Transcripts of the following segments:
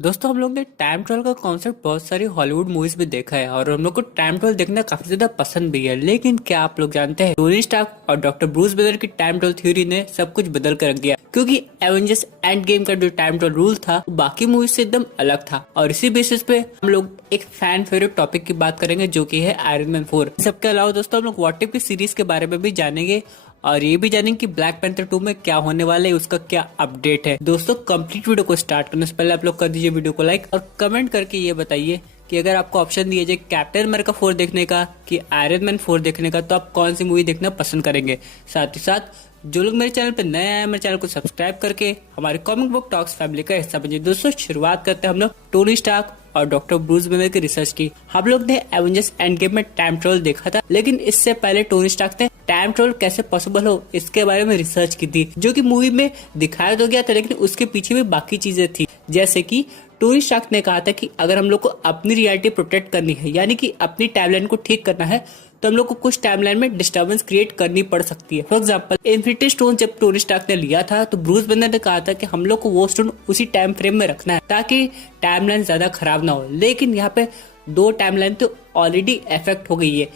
दोस्तों हम लोग ने टाइम ट्रेवल का कॉन्सेप्ट बहुत सारी हॉलीवुड मूवीज में देखा है और हम लोग को टाइम ट्रेवल देखना काफी ज्यादा पसंद भी है। लेकिन क्या आप लोग जानते हैं टोनी स्टार्क और डॉक्टर ब्रूस बैनर की टाइम ट्रेवल थ्योरी ने सब कुछ बदल कर रख दिया, क्योंकि एवेंजर्स एंड गेम का जो टाइम ट्रेवल रूल था वो बाकी मूवीज से एकदम अलग था। और इसी बेसिस पे हम लोग एक फैन फेवरेट टॉपिक की बात करेंगे जो की है आयरन मैन 4। सबके अलावा दोस्तों हम लोग व्हाट इफ की सीरीज के बारे में भी जानेंगे और ये भी जानेंगे कि ब्लैक पैंथर 2 में क्या होने वाला है, उसका क्या अपडेट है। दोस्तों कंप्लीट वीडियो को स्टार्ट करने से पहले आप लोग कर दीजिए वीडियो को लाइक और कमेंट करके ये बताइए कि अगर आपको ऑप्शन दिया जाए कैप्टन अमेरिका 4 देखने का कि आयरन मैन 4 देखने का, तो आप कौन सी मूवी देखना पसंद करेंगे। साथ ही साथ जो लोग मेरे चैनल पे नए आए हैं मेरे चैनल को सब्सक्राइब करके हमारे कॉमिक बुक टॉक्स फैमिली का हिस्सा बनिए। दोस्तों शुरुआत करते हैं हम लोग टोनी स्टार्क और डॉक्टर ब्रूस बैनर की रिसर्च की। हम लोग ने एवेंजर्स एंड गेम में टाइम ट्रेवल देखा था, लेकिन इससे पहले टोनी स्टार्क ने टाइम ट्रेवल कैसे पॉसिबल हो इसके बारे में रिसर्च की थी, जो कि मूवी में दिखाया तो गया था लेकिन उसके पीछे भी बाकी चीजें थी। जैसे कि टोनी स्टार्क ने कहा था कि अगर हम लोग को अपनी रियलिटी प्रोटेक्ट करनी है, यानी कि अपनी टाइमलाइन को ठीक करना है, तो हम लोग को कुछ टाइमलाइन में डिस्टर्बेंस क्रिएट करनी पड़ सकती है। फॉर एग्जांपल इन्फिनिटी स्टोन जब टोनी स्टार्क ने लिया था तो ब्रूस बैनर ने कहा था कि हम लोग को वो स्टोन उसी टाइम फ्रेम में रखना है ताकि टाइमलाइन ज्यादा खराब ना हो। लेकिन यहाँ पे दो टाइमलाइन तो ऑलरेडी इफेक्ट हो गई है।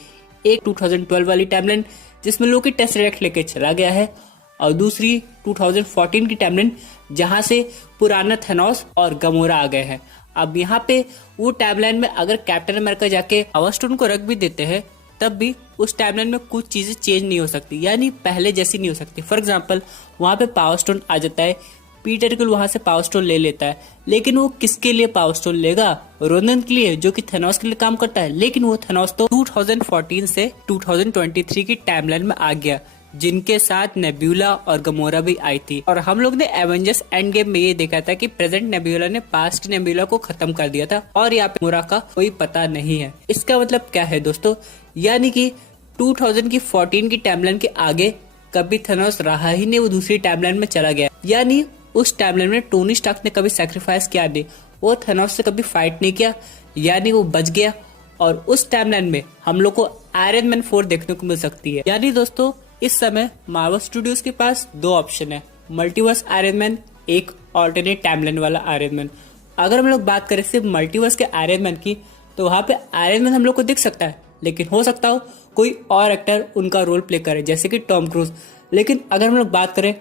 एक 2012 वाली टाइमलाइन जिसमें लोकी टेसरेक्ट लेके चला गया है, और दूसरी 2014 की टाइमलाइन जहां से पुराना थेनोस और गमोरा आ गए हैं। अब यहाँ पे वो टाइमलाइन में अगर कैप्टन अमेरिका जाके पावर स्टोन को रख भी देते हैं तब भी उस टाइमलाइन में कुछ चीजें चेंज नहीं हो सकती, यानी पहले जैसी नहीं हो सकती। फॉर एग्जाम्पल वहां पे पावर स्टोन आ जाता है, पीटर किल वहां से पावर स्टोन ले लेता है, लेकिन वो किसके लिए पावर स्टोन लेगा? रोनन के लिए, जो कि थेनोस के लिए काम करता है। लेकिन वो थेनोस तो 2014 से 2023 की टाइमलाइन में आ गया, जिनके साथ नेब्यूला और गमोरा भी आई थी। और हम लोग ने एवेंजर्स एंड गेम में ये देखा था कि प्रेजेंट नेब्यूला ने पास्ट नेब्यूला को खत्म कर दिया था और यहाँ पे गमोरा का कोई पता नहीं है। इसका मतलब क्या है दोस्तों? यानी कि 2014 की टाइमलाइन के आगे कभी थेनोस रहा ही नहीं, वो दूसरी टाइमलाइन में चला गया। यानी उस टाइमलाइन में टोनी स्टार्क ने कभी सैक्रिफाइस किया नहीं, वो थेनोस से कभी फाइट नहीं किया, यानी वो बच गया। और उस टाइमलाइन में हम लोग को आयरन मैन 4 देखने को मिल सकती है। यानी दोस्तों इस समय मार्वल स्टूडियोज के पास दो ऑप्शन है, मल्टीवर्स आयरन मैन, एक ऑल्टरनेट टाइमलाइन वाला आयरन मैन। अगर हम लोग बात करें सिर्फ मल्टीवर्स के आयरन मैन की, तो वहाँ पे आयरन मैन हम लोग को दिख सकता है, लेकिन हो सकता हो कोई और एक्टर उनका रोल प्ले करे, जैसे कि टॉम क्रूज। लेकिन अगर हम लोग बात करें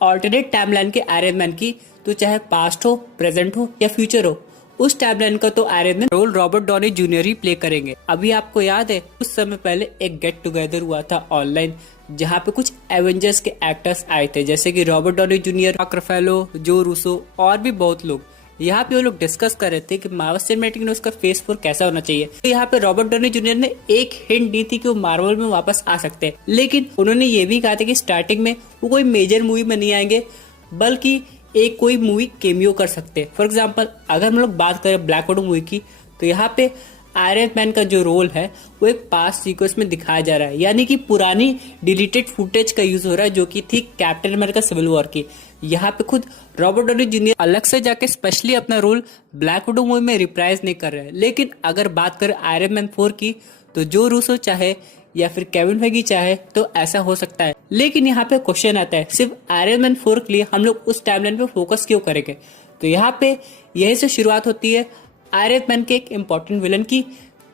ऑल्टरनेट टाइमलाइन के आयरन मैन की, तो चाहे पास्ट हो, प्रेजेंट हो या फ्यूचर हो, उस टाइमलाइन का तो Iron Man role Robert Downey Junior ही प्ले करेंगे। अभी आपको याद है कुछ समय पहले एक गेट टुगेदर हुआ था ऑनलाइन, जहाँ पे कुछ एवेंजर्स के एक्टर्स आए थे, जैसे कि Robert Downey Junior, Mark Ruffalo, Joe Russo और भी बहुत लोग। यहाँ पे वो लोग डिस्कस कर रहे थे कि मार्वल सिनेमैटिक यूनिवर्स का फेज 4 कैसा होना चाहिए। तो यहाँ पे रॉबर्ट डॉनी जूनियर ने एक हिंट दी थी कि वो मार्वल में वापस आ सकते हैं, लेकिन उन्होंने ये भी कहा था कि स्टार्टिंग में वो कोई मेजर मूवी में नहीं आएंगे, बल्कि एक कोई मूवी केमियो कर सकते हैं। फॉर एग्जाम्पल अगर हम लोग बात करें ब्लैक विडो मूवी की, तो यहाँ पे आयरन मैन का जो रोल है वो एक पास्ट सीक्वेंस में दिखाया जा रहा है, यानी कि पुरानी डिलीटेड फुटेज का यूज हो रहा है, जो कि थी कैप्टन अमेरिका सिविल वॉर की। यहाँ पे खुद रॉबर्ट डॉनी जूनियर अलग से जाके स्पेशली अपना रोल ब्लैक विडो मूवी में रिप्राइज नहीं कर रहे हैं। लेकिन अगर बात करें आयरन मैन 4 की, तो जो रूसो चाहे या फिर केविन फेगी चाहे तो ऐसा हो सकता है। लेकिन यहाँ पे क्वेश्चन आता है, सिर्फ आयरन मैन 4 के लिए हम लोग उस टाइमलाइन पे फोकस क्यों करेंगे? तो यहाँ पे यही से शुरुआत होती है आयरन मैन के एक इम्पोर्टेंट विलन की,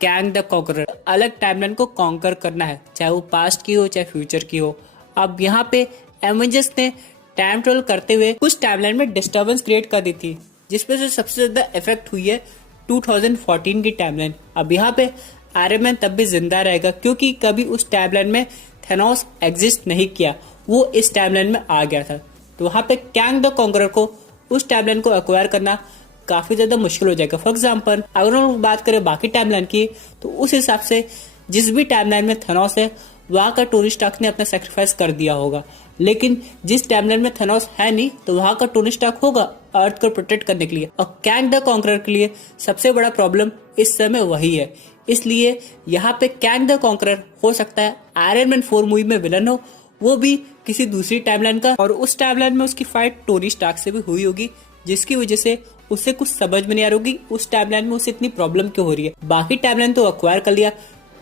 कैंग द कॉन्करर। अलग टाइमलाइन को कॉन्कर करना है, चाहे वो पास्ट की हो चाहे फ्यूचर की हो। अब यहाँ पे एवेंजर्स ने टाइम ट्रेवल करते हुए कुछ टाइमलाइन में डिस्टर्बेंस क्रिएट कर दी थी, जिसपे से सबसे ज्यादा इफेक्ट हुई है 2014 की टाइमलाइन। अब यहाँ पे आयरन मैन तब भी जिंदा रहेगा, क्योंकि कभी उस टाइमलाइन में थेनोस एग्जिस्ट नहीं किया, वो इस टाइमलाइन में आ गया था। तो वहां पे कैंग द कॉन्करर को उस टाइमलाइन को एक्वायर करना काफी ज्यादा मुश्किल हो जाएगा। फॉर एग्जाम्पल अगर हम बात करें बाकी टाइमलाइन की, तो उस हिसाब से जिस भी टाइमलाइन में थेनोस है वहां का टोनी स्टार्क ने अपना सेक्रीफाइस कर दिया होगा। लेकिन जिस टाइमलाइन में थेनोस है नहीं, तो वहां का टोनी स्टार्क होगा अर्थ को प्रोटेक्ट करने के लिए। और कैंग द कॉन्करर के लिए सबसे बड़ा प्रॉब्लम इस समय वही है, इसलिए यहाँ पे कैंग द कॉन्करर हो सकता है आयरन मैन 4 मूवी में विलन हो, वो भी किसी दूसरी टाइमलाइन का, और उस टाइमलाइन में उसकी फाइट टोनी स्टार्क से भी हुई होगी, जिसकी वजह से उसे कुछ समझ में नहीं आ रही होगी उस टाइमलाइन में उसे इतनी प्रॉब्लम क्यों हो रही है। बाकी टाइमलाइन तो अक्वायर कर लिया,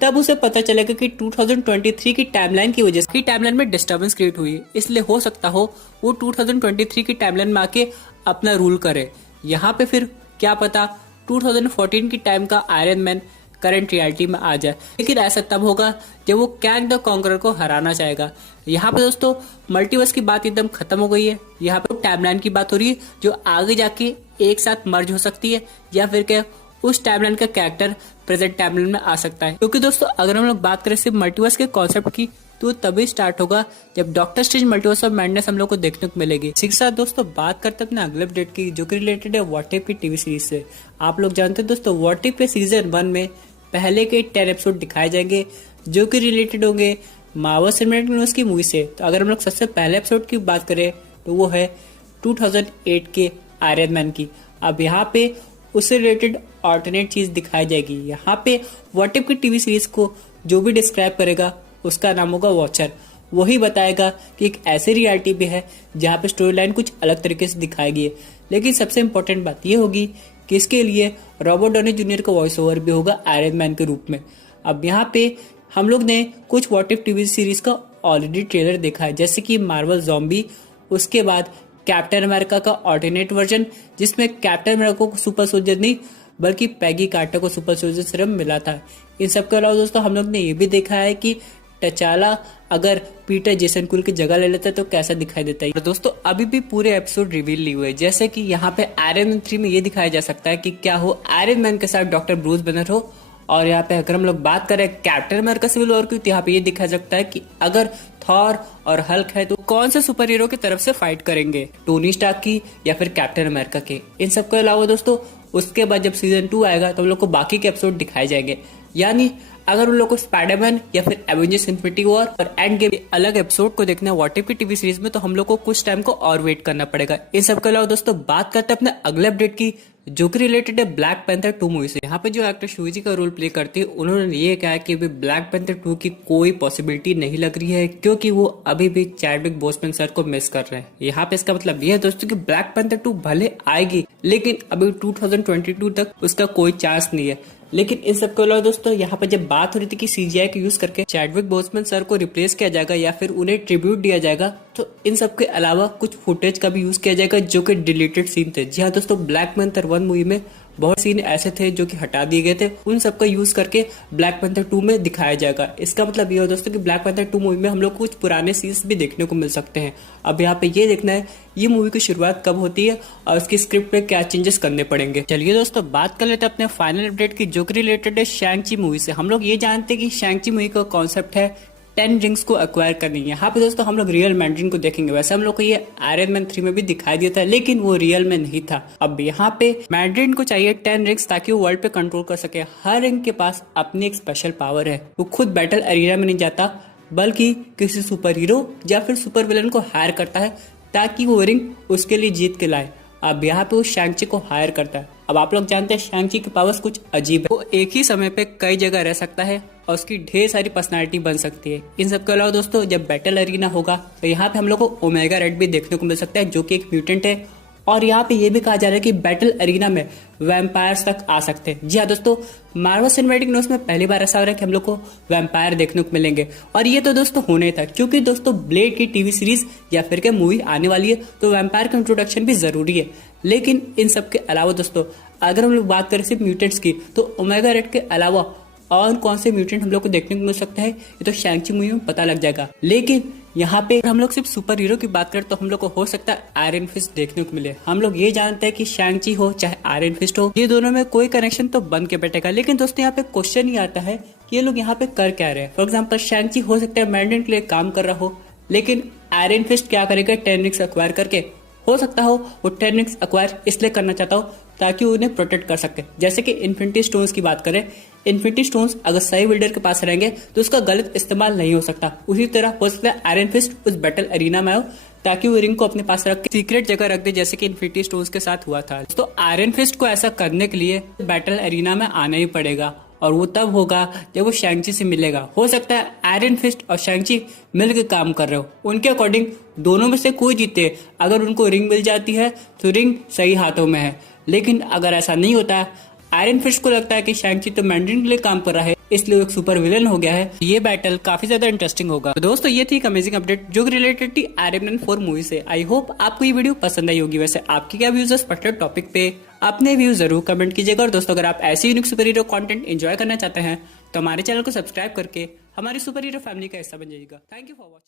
तब उसे पता चलेगा कि 2023 की टाइमलाइन की वजह से टाइमलाइन में डिस्टर्बेंस क्रिएट हुई है, इसलिए हो सकता हो वो 2023 की टाइमलाइन में आके अपना रूल करे। यहाँ पे फिर क्या पता 2014 की टाइम का आयरन मैन करंट रियलिटी में आ जाए। लेकिन ऐसा तब होगा जब वो कैंग द कॉन्करर को हराना चाहेगा। यहाँ पे दोस्तों मल्टीवर्स की बात एकदम खत्म हो गई है। यहाँ पे टाइमलाइन की बात हो रही है जो आगे जाके एक साथ मर्ज हो सकती है, या फिर क्या उस टाइमलाइन का कैरेक्टर प्रेजेंट टाइमलाइन में आ सकता है। क्योंकि दोस्तों अगर हम लोग बात करें सिर्फ मल्टीवर्स के कॉन्सेप्ट की, तो तभी स्टार्ट होगा जब doctor strange multiverse of madness हम लोग को देखने को मिलेगी। इसी के साथ दोस्तों बात करते हैं अपने अगले अपडेट की, जो कि रिलेटेड है व्हाट इफ की टीवी सीरीज से। आप लोग जानते हैं दोस्तों व्हाट इफ के सीजन 1 में पहले के 10 एपिसोड दिखाए जाएंगे जो कि रिलेटेड होंगे मार्वल सिनेमैटिक यूनिवर्स की मूवी से। तो अगर हम लोग सबसे पहले एपिसोड की बात करें तो वो है 2008 के आयरन मैन की। अब यहाँ पे उससे रिलेटेड ऑल्टरनेट चीज दिखाई जाएगी। यहाँ पे व्हाट इफ की टीवी सीरीज को जो भी डिस्क्राइब करेगा उसका नाम होगा वॉचर। वही बताएगा कि एक ऐसी रियलिटी भी है जहाँ पे स्टोरी लाइन कुछ अलग तरीके से दिखाई गई है। लेकिन सबसे इम्पोर्टेंट बात यह होगी कि इसके लिए रॉबर्ट डॉनी जूनियर का वॉइस ओवर भी होगा आयरन मैन के रूप में। अब यहाँ पे हम लोग ने कुछ व्हाट इफ टीवी सीरीज का ऑलरेडी ट्रेलर देखा है, जैसे कि मार्वल ज़ॉम्बी, उसके बाद कैप्टन अमेरिका का ऑल्टरनेट वर्जन जिसमें कैप्टन अमेरिका को सुपर सोल्जर नहीं बल्कि पैगी कार्टर को सुपर सोल्जर सीरम मिला था। इन सब के अलावा दोस्तों हम लोग ने ये भी देखा है कि टचाला अगर पीटर जेसन कुल की जगह ले लेता है तो कैसा दिखाई देता है। तो दोस्तों अभी भी पूरे एपिसोड रिवील नहीं हुए, जैसे कि यहाँ पे आयरन मैन 3 में ये दिखाया जा सकता है कि क्या हो आयरन मैन के साथ डॉक्टर ब्रूस बैनर हो। और यहाँ पे अगर हम लोग बात करें कैप्टन अमेरिका सिविल वॉर की, तो यहाँ पे ये दिखाया सकता है कि अगर थॉर और हल्क है तो कौन से सुपर हीरो की तरफ से फाइट करेंगे, टोनी स्टार्क की या फिर कैप्टन अमेरिका के। इन सब के अलावा दोस्तों उसके बाद जब सीजन 2 आएगा तो हम लोग को बाकी के एपिसोड दिखाए जाएंगे। यानी अगर उन लोग को स्पाइडरमैन या फिर एवेंजर्स इन्फिनिटी वॉर और एंड गेम अलग एपिसोड को देखना है व्हाट इफ की टीवी सीरीज में, तो हम लोग को कुछ टाइम को और वेट करना पड़ेगा। इन सब के अलावा दोस्तों बात करते हैं अपने अगले अपडेट की, जो कि रिलेटेड है ब्लैक पैंथर 2 मूवी से। यहाँ पे जो एक्टर शुजी का रोल प्ले करती है उन्होंने ये कहा कि ब्लैक पैंथर 2 की कोई पॉसिबिलिटी नहीं लग रही है, क्योंकि वो अभी भी चैडविक बोसमैन सर को मिस कर रहे हैं। यहाँ पे इसका मतलब ये है दोस्तों कि ब्लैक पैंथर 2 भले आएगी लेकिन अभी 2022 तक उसका कोई चांस नहीं है। लेकिन इन सब के अलावा दोस्तों यहाँ पे जब बात हो रही थी कि सीजीआई का यूज करके चैडविक बोसमैन सर को रिप्लेस किया जाएगा या फिर उन्हें ट्रिब्यूट दिया जाएगा, तो इन सब के अलावा कुछ फुटेज का भी यूज किया जाएगा जो कि डिलीटेड सीन थे। जी हाँ दोस्तों, ब्लैक पैंथर 1 मूवी में बहुत सीन ऐसे थे जो कि हटा दिए गए थे, उन सब का यूज करके ब्लैक पैंथर 2 में दिखाया जाएगा। इसका मतलब ये हो दोस्तों कि ब्लैक पैंथर 2 मूवी में हम लोग कुछ पुराने सीन्स भी देखने को मिल सकते हैं। अब यहाँ पे ये देखना है ये मूवी की शुरुआत कब होती है और उसकी स्क्रिप्ट पे क्या चेंजेस करने पड़ेंगे। चलिए दोस्तों बात कर लेते हैं अपने फाइनल अपडेट की, जो कि रिलेटेड है शैंग-ची मूवी से। हम लोग ये जानते हैं कि शैंग-ची मूवी का कॉन्सेप्ट है 10 रिंग्स को एक्वायर करनी है। यहाँ पे दोस्तों हम लोग रियल मैंड्रिन को देखेंगे। वैसे हम लोग को ये आयरन मैन 3 में भी दिखाई दिया था, लेकिन वो रियल में नहीं था। अब यहाँ पे मैंड्रिन को चाहिए 10 रिंग्स ताकि वो वर्ल्ड पे कंट्रोल कर सके। हर रिंग के पास अपनी एक स्पेशल पावर है। वो खुद बैटल एरिया में नहीं जाता बल्कि किसी सुपर हीरो या फिर सुपर विलन को हायर करता है ताकि वो रिंग उसके लिए जीत के लाए। अब यहाँ पे वो शैंग-ची को हायर करता है। अब आप लोग जानते हैं शैंग-ची की पावर्स कुछ अजीब है। वो एक ही समय पे कई जगह रह सकता है और उसकी ढेर सारी पर्सनालिटी बन सकती है। इन सब के अलावा दोस्तों जब बैटल एरिना होगा तो यहाँ पे हम लोग को ओमेगा रेड भी देखने को मिल सकता है जो कि एक म्यूटेंट है। और यहाँ पे ये भी कहा जा रहा है कि बैटल एरिना में वैम्पायर्स तक आ सकते हैं। जी हाँ दोस्तों, मार्वल सिनेमैटिक यूनिवर्स में पहली बार ऐसा हो रहा है कि हम लोग को वैम्पायर देखने को मिलेंगे। और ये तो दोस्तों होने था, क्योंकि दोस्तों ब्लेड की टीवी सीरीज या फिर क्या मूवी आने वाली है तो वैम्पायर का इंट्रोडक्शन भी जरूरी है। लेकिन इन सब के अलावा दोस्तों अगर हम लोग बात करें सिर्फ म्यूटेंट्स की, तो ओमेगा रेड के अलावा और कौन से म्यूटेंट हम लोग को देखने को मिल सकता है ये तो शैंग-ची मूवी में पता लग जाएगा। लेकिन यहाँ पे हम लोग सिर्फ सुपर हीरो की बात करें तो हम लोग को हो सकता है आयरन फिस्ट देखने को मिले। हम लोग ये जानते हैं कि शैंग-ची हो चाहे आयरन फिस्ट हो, ये दोनों में कोई कनेक्शन तो बन के बैठेगा। लेकिन दोस्तों यहाँ पे क्वेश्चन ही आता है कि ये लोग यहाँ पे कर क्या रहे हैं। फॉर एग्जाम्पल शैंग-ची हो सकता है मैंड्रिन के लिए काम कर रहा हो, लेकिन आयरन फिस्ट क्या करेगा 10 रिंग्स एक्वायर करके। हो सकता हो वो 10 रिंग्स एक्वायर इसलिए करना चाहता हो ताकि उन्हें प्रोटेक्ट कर सके। जैसे कि इन्फिनिटी स्टोन्स की बात करें, इन्फिनिटी स्टोन्स अगर सही बिल्डर के पास रहेंगे तो उसका गलत इस्तेमाल नहीं हो सकता। उसी तरह हो सकता है आयरन फिस्ट उस बैटल एरिना में हो ताकि वो रिंग को अपने पास रख के सीक्रेट जगह रख दे, जैसे कि इन्फिनिटी स्टोन्स के साथ हुआ था। तो आयरन फिस्ट को ऐसा करने के लिए बैटल एरिना में आना ही पड़ेगा और वो तब होगा जब वो शैंग-ची से मिलेगा। हो सकता है आयरन फिस्ट और शैंग-ची मिलकर काम कर रहे हो, उनके अकॉर्डिंग दोनों में से कोई जीते। अगर उनको रिंग मिल जाती है तो रिंग सही हाथों में है, लेकिन अगर ऐसा नहीं होता है, आयरन फिस्ट को लगता है कि शैंग-ची तो मैंड्रिन के लिए काम कर रहा है इसलिए वो एक सुपर विलन हो गया है, ये बैटल काफी ज्यादा इंटरेस्टिंग होगा। तो दोस्तों ये थी एक अमेजिंग अपडेट जो रिलेटेड थी आयरन मैन 4 मूवी से। आई होप आपको ये वीडियो पसंद आई होगी। वैसे आपकी क्या व्यूज है इस पर्टिकुलर टॉपिक पे, अपने व्यू जरूर कमेंट कीजिएगा। और दोस्तों अगर आप ऐसी unique super hero content enjoy करना चाहते हैं तो हमारे चैनल को सब्सक्राइब करके हमारी सुपर हीरो फैमिली का हिस्सा बन जाइएगा। Thank you for watching.